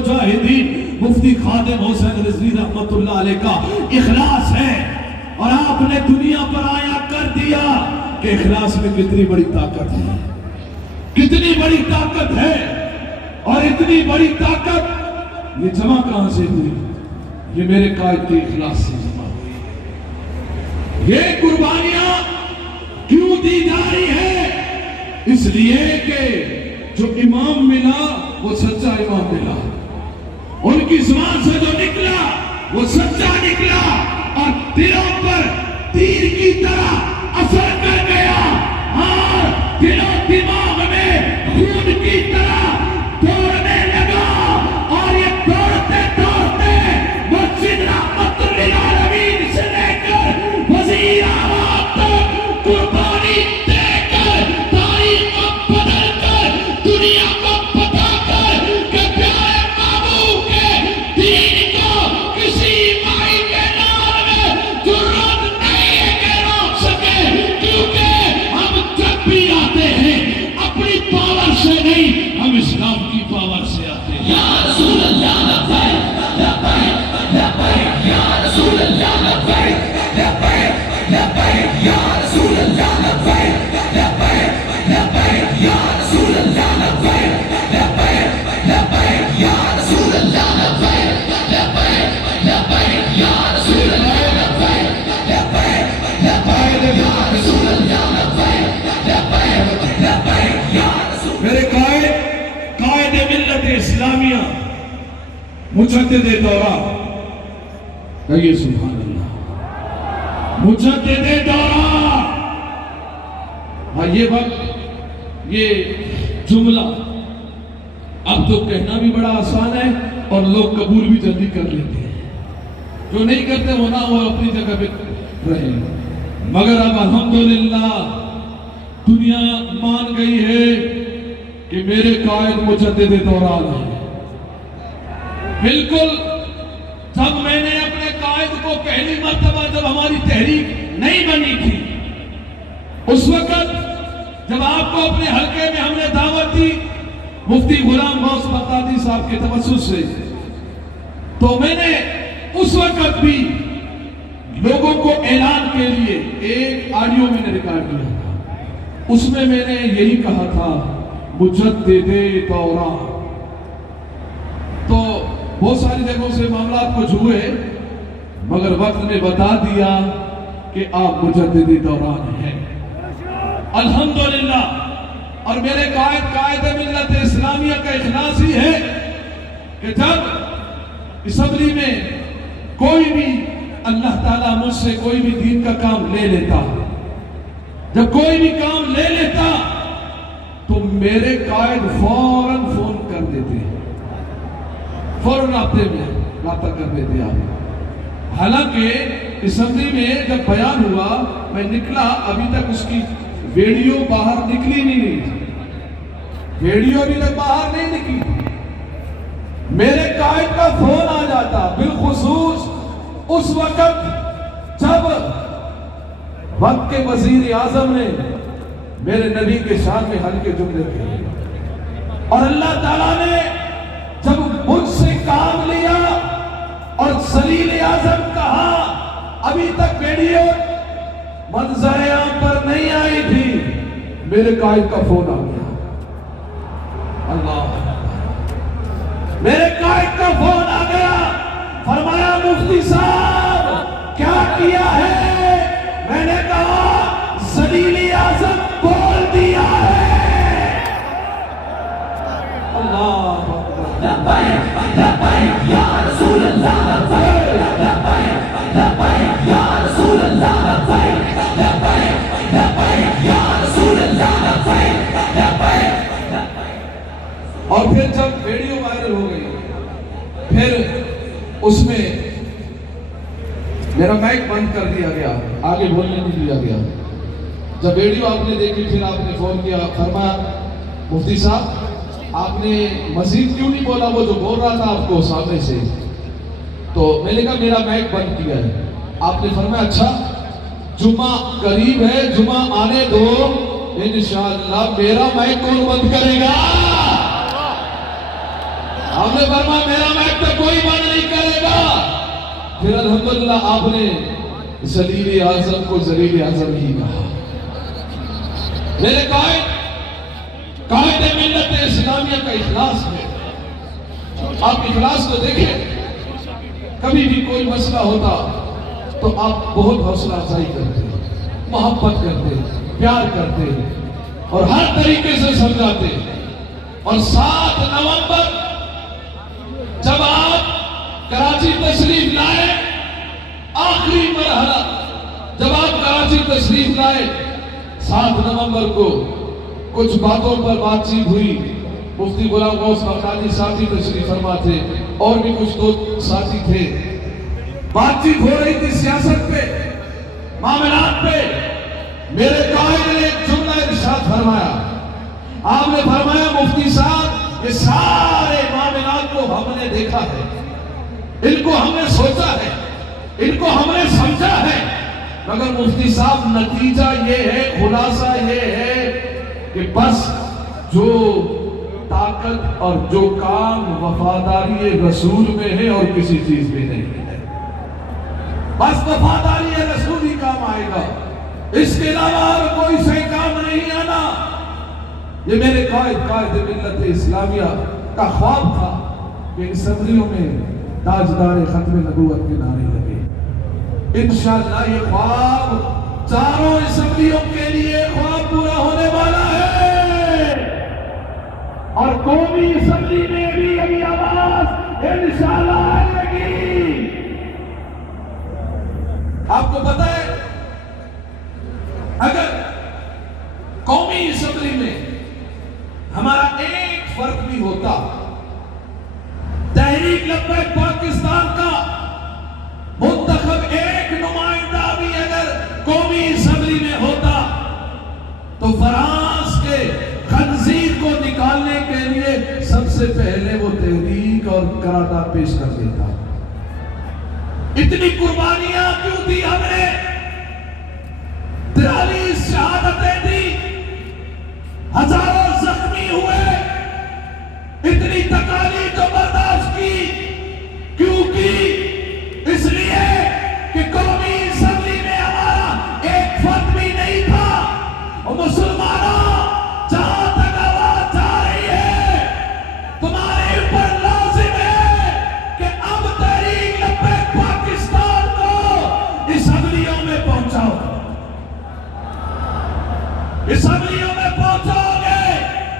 المجاہدین مفتی خادم حسین رضوی رحمت اللہ علیہ کا اخلاص ہے، اور آپ نے دنیا پر آیا کر دیا کہ اخلاص میں کتنی بڑی طاقت ہے، کتنی بڑی طاقت ہے۔ اور اتنی بڑی طاقت یہ جمع کہاں سے ہوئی؟ یہ میرے قائد کے اخلاص سے جمع ہوئی۔ یہ قربانیاں کیوں دی جا رہی ہے؟ اس لیے کہ جو امام ملا وہ سچا امام ملا، ان کی زبان سے جو نکلا وہ سچا نکلا، اور دلوں پر تیر کی طرح اثر کر گیا، اور دل و دماغ میں خون کی طرح دوڑنے لگا، اور یہ دوڑتے دوڑتے مسجد رحمت للعالمین سے لے کر وزیر اعظم تک قربانی دے کر تاریخ کو بدل کر دنیا کو بتا کر کہ پیارے محبوب کے دین کو کسی مائی کے نار میں ضرورت نہیں ہے کہ روک سکے، کیونکہ ہم جب بھی آتے ہیں اپنی پاور سے نہیں، ہم اسلام کی پاور سے آتے ہیں۔ یا رسول اللہ لبیک لبیک لبیک، یا رسول اللہ لبیک لبیک لبیک، یا رسول اللہ لبیک لبیک لبیک، یا رسول اللہ لبیک لبیک لبیک، یا رسول اللہ لبیک لبیک لبیک، یا رسول اللہ لبیک لبیک لبیک، یا رسول اللہ لبیک لبیک لبیک، یا رسول۔ میرے قائد ملت اسلامیہ مجدد دورہ، کہیے سبحان اللہ، مجدد دورہ۔ ہاں یہ وقت، یہ جملہ اب تو کہنا بھی بڑا آسان ہے اور لوگ قبول بھی جلدی کر لیتے ہیں، جو نہیں کرتے وہ نہ وہ اپنی جگہ پہ رہے، مگر اب الحمدللہ دنیا مان گئی ہے کہ میرے قائد مجدد دوران ہے۔ بالکل جب میں نے اپنے قائد کو پہلی مرتبہ جب ہماری تحریک نہیں بنی تھی، اس وقت جب آپ کو اپنے حلقے میں ہم نے دعوت دی مفتی غلام غوث بغدادی صاحب کے توسط سے، تو میں نے اس وقت بھی لوگوں کو اعلان کے لیے ایک آڈیو میں نے ریکارڈ کیا تھا، اس میں نے یہی کہا تھا مجدد دورہ۔ تو بہت ساری جگہوں سے معاملات کچھ ہوئے، مگر وقت نے بتا دیا کہ آپ مجدد دوران ہیں، الحمدللہ۔ اور میرے قائد ملت اسلامیہ کا اخلاص ہی ہے کہ جب اسمبلی میں کوئی بھی اللہ تعالیٰ مجھ سے کوئی بھی دین کا کام لے لیتا، جب کوئی بھی کام لے لیتا تو میرے قائد فوراً فون کر دیتے ہیں، فوراً رابطہ کر دیتے آپ۔ حالانکہ اسمبلی میں جب بیان ہوا میں نکلا، ابھی تک اس کی ویڈیو باہر نکلی نہیں تھی، ویڈیو ابھی تک باہر نہیں نکلی، میرے قائد کا فون آ جاتا، بالخصوص اس وقت جب وقت کے وزیر اعظم نے میرے نبی کے شان میں ہلکے جملے کیے، اور اللہ تعالیٰ نے جب مجھ سے کام لیا اور ذلیل اعظم کہا، ابھی تک ویڈیو منظر عام پر نہیں آئی تھی، میرے قائد کا فون آ گیا، اللہ، میرے قائد کا فون آ گیا، فرمایا مفتی صاحب کیا کیا ہے؟ میں نے کہا ذلیل اعظم بول دیا ہے۔ اللہ لبیک لبیک یا رسول اللہ، لبیک لبیک لبیک یا رسول اللہ، لبیک لبیک لبیک یا رسول اللہ، لبیک لبیک لبیک۔ اور پھر جب ویڈیو وائرل ہو گئی، پھر اس میں میرا مائک بند کر دیا گیا، آگے بولنے نہیں دیا گیا۔ جب ویڈیو آپ نے دیکھی پھر آپ نے فون کیا، فرمایا مفتی صاحب آپ نے مزید کیوں نہیں بولا وہ جو بول رہا تھا آپ کو سامنے سے؟ تو میں نے کہا میرا مائک بند کیا ہے۔ آپ نے فرمایا اچھا جمعہ قریب ہے، جمعہ آنے دو، انشاءاللہ میرا مائک کون بند کرے گا؟ آپ نے فرمایا میرا مکتب کوئی بند نہیں کرے گا. پھر الحمدللہ آپ نے ذلیل اعظم کو ذلیل اعظم ہی کہا. میرے قائد ملت اسلامیہ کا اخلاص ہے. آپ اخلاص کو دیکھیں. کبھی بھی کوئی مسئلہ ہوتا تو آپ بہت حوصلہ افزائی کرتے, محبت کرتے, پیار کرتے اور ہر طریقے سے سمجھاتے. اور 7 نومبر جب آپ کراچی تشریف لائے, آخری مرحلہ جب آپ کراچی تشریف لائے, 7 نومبر کو کچھ باتوں پر بات چیت ہوئی. مفتی غلام غوث بغدادی ساتھی تشریف فرما تھے, اور بھی کچھ 2 ساتھی تھے. بات چیت ہو رہی تھی سیاست پہ, معاملات پہ. میرے قائد نے ایک جملہ ارشاد فرمایا. آپ نے فرمایا مفتی صاحب یہ سارے معاملات کو ہم نے دیکھا ہے, ان کو ہم نے سوچا ہے, ان کو ہم نے سمجھا ہے, مگر مفتی صاحب نتیجہ یہ ہے, خلاصہ یہ ہے کہ بس جو طاقت اور جو کام وفاداری رسول میں ہے اور کسی چیز میں نہیں ہے. بس وفاداری رسول ہی کام آئے گا, اس کے علاوہ اور کوئی صحیح کام نہیں آنا. یہ میرے قائد ملت اسلامیہ کا خواب تھا کہ اسمبلیوں میں تاجدار ختم نبوت کے نعرے لگے. انشاءاللہ یہ خواب چاروں اسمبلیوں کے لیے خواب پورا ہونے والا ہے, اور قومی اسمبلی میں بھی یہی آواز انشاءاللہ آئے گی. آپ کو پتہ ہے اگر قومی اسمبلی میں ہمارا ایک فرق بھی ہوتا, تحریک لبیک پاکستان کا منتخب ایک نمائندہ بھی اگر قومی اسمبلی میں ہوتا, تو فرانس کے خنزیر کو نکالنے کے لیے سب سے پہلے وہ تحریک اور قرارداد پیش کر دیتا. اتنی قربانیاں کیوں دی ہم نے, 43 شہادتیں دی, ہزاروں زخمی ہوئے, اتنی تکالیف تو برداشت کی کیوں کی؟ اس لیے کہ قومی اسمبلی میں ہمارا ایک فرد بھی نہیں تھا. اور مسلمانوں جہاں تک آواز جا رہی ہے, تمہارے اوپر لازم ہے کہ اب تحریک لبیک پاکستان کو اسمبلیوں میں پہنچاؤ. اسمبلیوں میں پہنچاؤ گے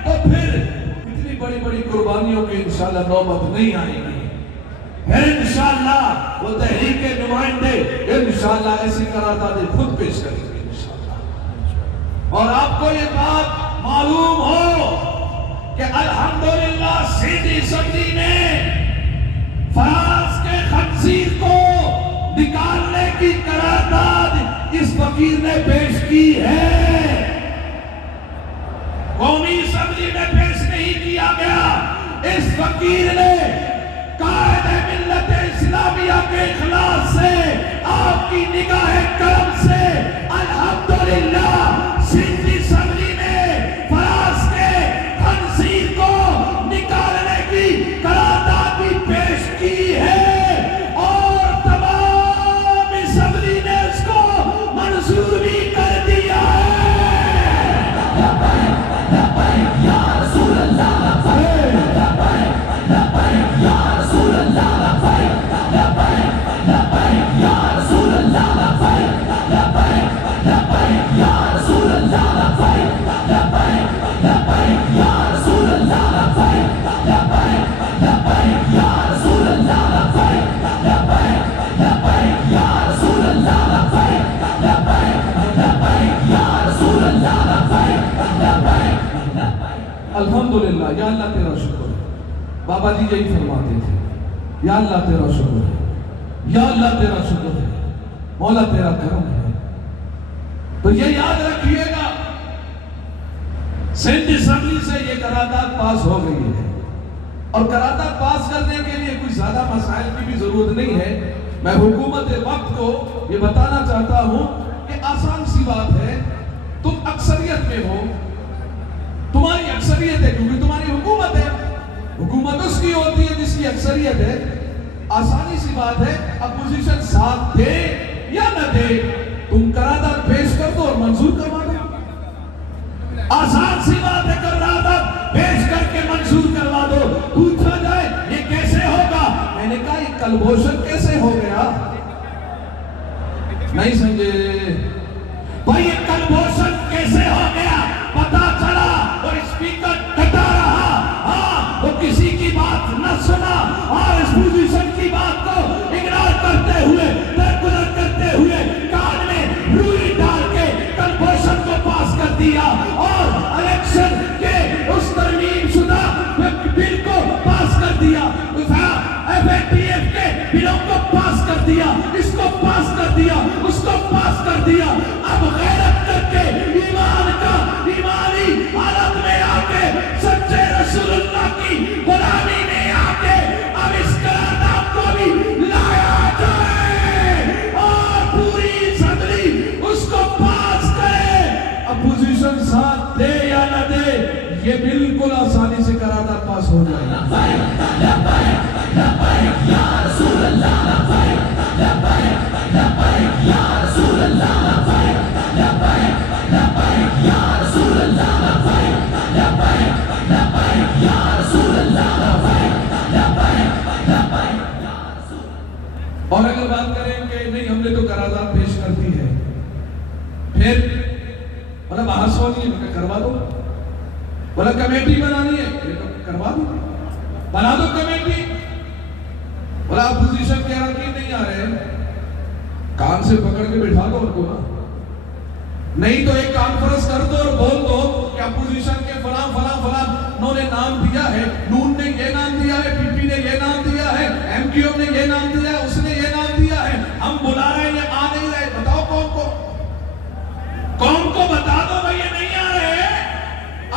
تو پھر اتنی بڑی بڑی قربانیوں کی انشاءاللہ نوبت نہیں آئے گی. پھر انشاءاللہ وہ تحریک کے نمائندے انشاءاللہ ایسی قراردادیں خود پیش کریں گے انشاءاللہ. اور آپ کو یہ بات معلوم ہو کہ الحمدللہ سندھ اسمبلی نے فرانس کے خنزیر کو نکالنے کی قرارداد اس فقیر نے پیش کی ہے. قومی اسمبلی میں پیش نہیں کیا گیا. اس فقیر نے قائد ملت اسلامیہ کے اخلاص سے, آپ کی نگاہ کرم سے الحمدللہ سندھ اسمبلی میں فرانس کے خنزیر کو نکالنے کی قرارداد بھی پیش کی ہے, اور تمام اسمبلی نے اس کو منظور بھی کر دیا ہے. الحمدللہ. یا اللہ تیرا شکر ہے. بابا جی یہی فرماتے تھے, یا اللہ تیرا شکر ہے, یا اللہ تیرا شکر ہے, مولا تیرا کرم ہے. تو یہ یاد رکھیے گا, سندھ اسمبلی سے یہ قرارداد پاس ہو گئی ہے, اور قرارداد پاس کرنے کے لیے کوئی زیادہ مسائل کی بھی ضرورت نہیں ہے. میں حکومت وقت کو یہ بتانا چاہتا ہوں کہ آسان سی بات ہے, تم اکثریت میں ہو, تمہاری اکثریت ہے کیونکہ تمہاری حکومت ہے, حکومت اس کی ہوتی ہے جس کی اکثریت ہے. آسانی سی بات ہے, اپوزیشن ساتھ دے یا نہ دے, تم قرارداد پیش کر دو اور منظور کروا دو. آسان سی بات ہے, قرارداد پیش کر کے منظور کروا دو. پوچھا جائے یہ کیسے ہوگا, میں نے کہا یہ کلبھوشن کیسے ہو گیا, نہیں سمجھے بھائی, یہ کلبھوشن کیسے ہو گیا پتا چلا, اور اسپیکر ڈٹا رہا, ہاں وہ کسی کی بات نہ سنا, اور اس پوزیشن کی بات کو اگنور کرتے ہوئے, درگزر کرتے ہوئے کان میں روئی ڈال کے کلبھوشن کو پاس کر دیا, اور الیکشن کے اس ترمیم شدہ بل کو پاس کر دیا, FATF کے بلوں کو پاس کر دیا, اس کو پاس کر دیا, اس کو پاس کر دیا. اب غیرت کر کے ایمانی حالت میں آ کے, سچے رسول اللہ کی غلامی میں آ کے, اب اس قرارداد کو بھی لایا جائے اور پوری اسمبلی اس کو پاس کرے. اپوزیشن ساتھ دے یا نہ دے, یہ بالکل آسانی سے قرارداد پاس ہو جائے. یا رسول اللہ, یا رسول اللہ, یا رسول اللہ, یا رسول اللہ. اور اگر بات کریں کہ نہیں ہم نے تو قرارداد پیش کر دی ہے, پھر بولا بحث ہونی ہے, کروا دو. بولا کمیٹی بنانی ہے, کروا دو, بنا دو کمیٹی. بولا اپوزیشن کے اراکین نہیں آ رہے, کان سے پکڑ کے بٹھا دو ان کو نا, نہیں تو ایک کانفرنس کر دو اور بول دو کہ اپوزیشن کے فلاں فلاں فلاں انہوں نے نام دیا ہے, نون نے یہ نام دیا ہے, پی پی نے یہ نام دیا ہے, MQM نے یہ نام دیا ہے, اس نے یہ نام دیا ہے, ہم بلا رہے ہیں, یہ آ نہیں رہے. بتاؤ قوم کو بتا دو بھائی یہ نہیں آ رہے.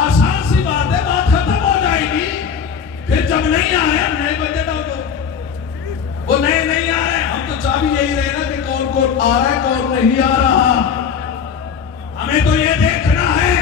آسان سی بات ہے, بات ختم ہو جائے گی. پھر جب نہیں آ رہے نئے بندے ڈال دو, وہ نئے نہیں آ رہے, ہم تو چاہ بھی یہی رہے نا کہ کون آ رہا ہے کون نہیں آ رہا. ہمیں تو یہ دیکھنا ہے,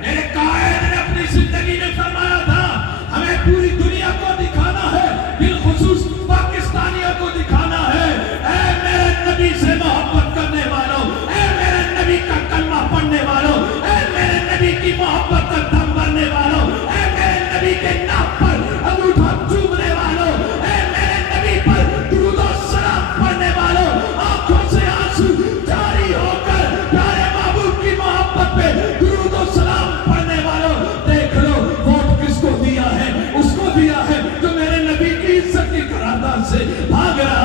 میرے قائد نے اپنی زندگی میں فرمایا تھا, ہمیں پوری دنیا کو دکھانا ہے, بالخصوص پاکستانیوں کو دکھانا ہے. اے میرے نبی سے محبت کرنے والوں, اے میرے نبی کا کلمہ پڑھنے والوں, اے میرے نبی کی محبت کا دم بھرنے والوں, اے میرے نبی کے نام پر انگوٹھا چومنے والوں, اے میرے نبی پر درود و سلام پڑھنے والوں, آنکھوں سے آنسو جاری ہو کر پیارے محبوب کی محبت پہ درود و سلام پڑھنے والوں, دیکھ لو ووٹ کس کو دیا ہے, اس کو دیا ہے جو میرے نبی کی عزت کی قرارداد سے بھاگ رہا